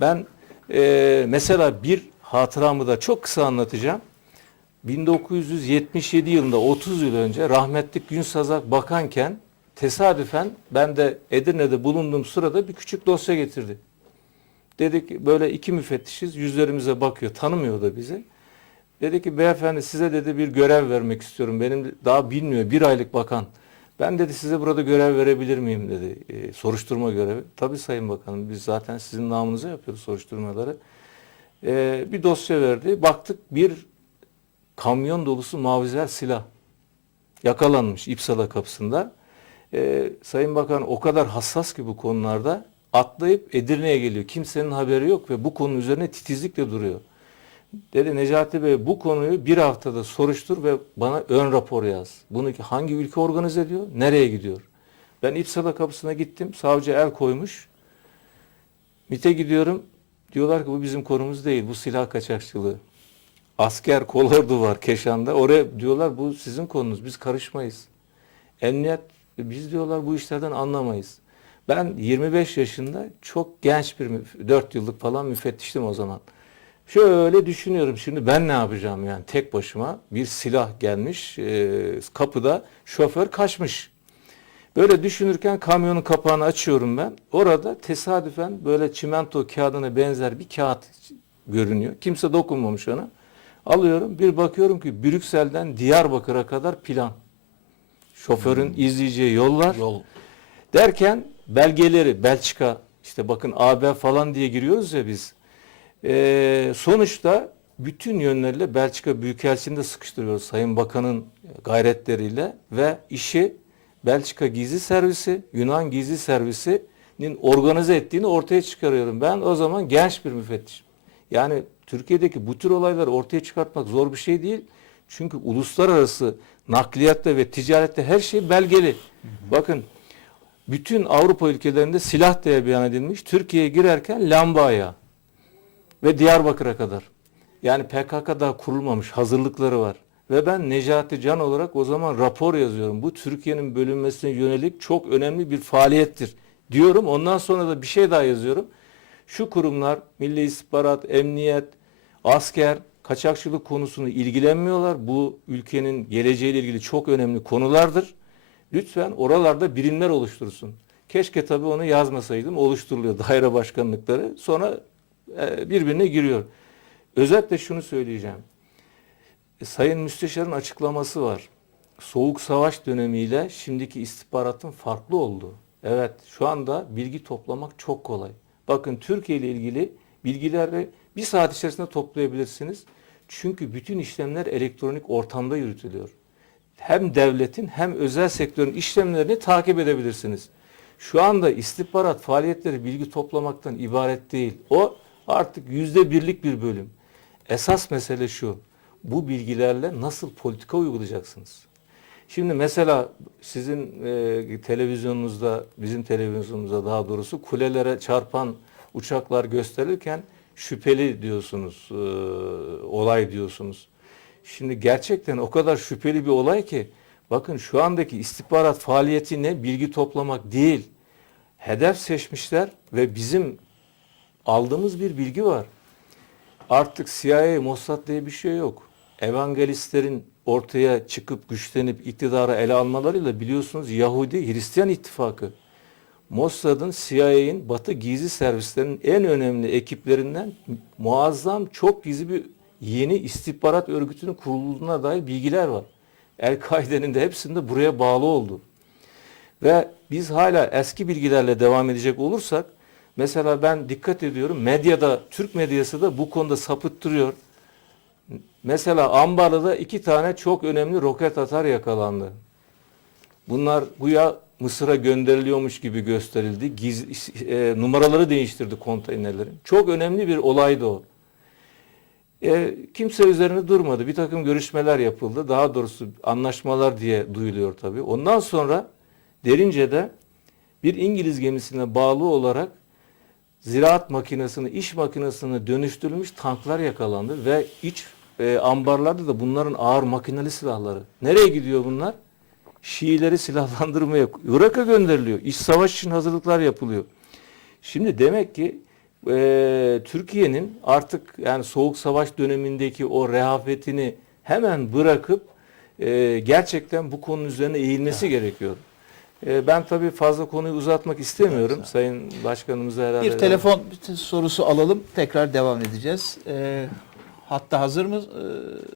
Ben e, mesela bir hatıramı da çok kısa anlatacağım. 1977 yılında 30 yıl önce rahmetlik Günsazak bakanken tesadüfen ben de Edirne'de bulunduğum sırada bir küçük dosya getirdi. Dedik böyle iki müfettişiz yüzlerimize bakıyor tanımıyor da bizi. Dedi ki beyefendi size dedi bir görev vermek istiyorum. Benim daha bilmiyor bir aylık bakan. Ben dedi size burada görev verebilir miyim dedi. E, soruşturma görevi. Tabii Sayın Bakanım biz zaten sizin namınıza yapıyoruz soruşturmaları. E, bir dosya verdi. Baktık bir kamyon dolusu mavizer silah yakalanmış İpsala kapısında. E, Sayın Bakan o kadar hassas ki bu konularda atlayıp Edirne'ye geliyor. Kimsenin haberi yok ve bu konunun üzerine titizlikle duruyor. Dedi Necati Bey bu konuyu bir haftada soruştur ve bana ön rapor yaz. Bunu hangi ülke organize ediyor? Nereye gidiyor? Ben İpsala kapısına gittim. Savcı el koymuş. MİT'e gidiyorum. Diyorlar ki bu bizim konumuz değil. Bu silah kaçakçılığı. Asker kolordu var Keşan'da. Oraya diyorlar bu sizin konunuz. Biz karışmayız. Emniyet biz diyorlar bu işlerden anlamayız. Ben 25 yaşında çok genç bir müf- 4 yıllık falan müfettiştim o zaman. Şöyle düşünüyorum şimdi ben ne yapacağım yani tek başıma bir silah gelmiş e, kapıda şoför kaçmış. Böyle düşünürken kamyonun kapağını açıyorum ben. Orada tesadüfen böyle çimento kağıdına benzer bir kağıt görünüyor. Kimse dokunmamış ona. Alıyorum bir bakıyorum ki Brüksel'den Diyarbakır'a kadar plan. Şoförün izleyeceği yollar. Yol. Derken belgeleri Belçika işte bakın AB falan diye giriyoruz ya biz. Ee, sonuçta bütün yönleriyle Belçika Büyükelçiliğinde sıkıştırıyoruz Sayın Bakan'ın gayretleriyle ve işi Belçika Gizli Servisi, Yunan Gizli Servisi'nin organize ettiğini ortaya çıkarıyorum. Ben o zaman genç bir müfettişim. Yani Türkiye'deki bu tür olayları ortaya çıkartmak zor bir şey değil. Çünkü uluslararası nakliyatta ve ticarette her şey belgeli. Bakın bütün Avrupa ülkelerinde silah diye beyan edilmiş. Türkiye'ye girerken lamba ayağı ve Diyarbakır'a kadar. Yani PKK daha kurulmamış hazırlıkları var. Ve ben Necati Can olarak o zaman rapor yazıyorum. Bu Türkiye'nin bölünmesine yönelik çok önemli bir faaliyettir diyorum. Ondan sonra da bir şey daha yazıyorum. Şu kurumlar Milli İstihbarat, Emniyet, asker, kaçakçılık konusunu ilgilenmiyorlar. Bu ülkenin geleceğiyle ilgili çok önemli konulardır. Lütfen oralarda birimler oluştursun. Keşke tabii onu yazmasaydım. Oluşturuluyor daire başkanlıkları. Sonra birbirine giriyor. Özetle şunu söyleyeceğim. E, Sayın Müsteşar'ın açıklaması var. Soğuk savaş dönemiyle şimdiki istihbaratın farklı olduğu. Evet şu anda bilgi toplamak çok kolay. Bakın Türkiye ile ilgili bilgileri bir saat içerisinde toplayabilirsiniz. Çünkü bütün işlemler elektronik ortamda yürütülüyor. Hem devletin hem özel sektörün işlemlerini takip edebilirsiniz. Şu anda istihbarat faaliyetleri bilgi toplamaktan ibaret değil. O artık yüzde birlik bir bölüm. Esas mesele şu. Bu bilgilerle nasıl politika uygulayacaksınız? Şimdi mesela sizin e, televizyonunuzda, bizim televizyonumuzda daha doğrusu kulelere çarpan uçaklar gösterirken şüpheli diyorsunuz, e, olay diyorsunuz. Şimdi gerçekten o kadar şüpheli bir olay ki bakın şu andaki istihbarat faaliyeti ne? Bilgi toplamak değil. Hedef seçmişler ve bizim aldığımız bir bilgi var. Artık CIA, Mossad diye bir şey yok. Evangelistlerin ortaya çıkıp güçlenip iktidara ele almalarıyla biliyorsunuz Yahudi Hristiyan ittifakı. Mossad'ın, CIA'in Batı gizli servislerinin en önemli ekiplerinden muazzam çok gizli bir yeni istihbarat örgütünün kurulduğuna dair bilgiler var. El-Kaide'nin de hepsinde buraya bağlı oldu. Ve biz hala eski bilgilerle devam edecek olursak mesela ben dikkat ediyorum medyada Türk medyası da bu konuda sapıttırıyor. Mesela Ambarlı'da iki tane çok önemli roket atar yakalandı. Bunlar güya Mısır'a gönderiliyormuş gibi gösterildi. Giz, e, numaraları değiştirdi konteynerlerin. Çok önemli bir olaydı o. E, kimse üzerine durmadı. Bir takım görüşmeler yapıldı. Daha doğrusu anlaşmalar diye duyuluyor tabii. Ondan sonra Derince'de bir İngiliz gemisine bağlı olarak ziraat makinesini, iş makinesine dönüştürülmüş tanklar yakalandı ve iç e, ambarlarda da bunların ağır makineli silahları. Nereye gidiyor bunlar? Şiileri silahlandırmaya, Irak'a gönderiliyor. İç savaş için hazırlıklar yapılıyor. Şimdi demek ki e, Türkiye'nin artık yani soğuk savaş dönemindeki o rehavetini hemen bırakıp e, gerçekten bu konunun üzerine eğilmesi gerekiyor. E, ben tabii fazla konuyu uzatmak istemiyorum. Evet, Sayın Başkanımıza herhalde. Bir telefon sorusu alalım. Tekrar devam edeceğiz. Ee, hatta hazır mı? Ee,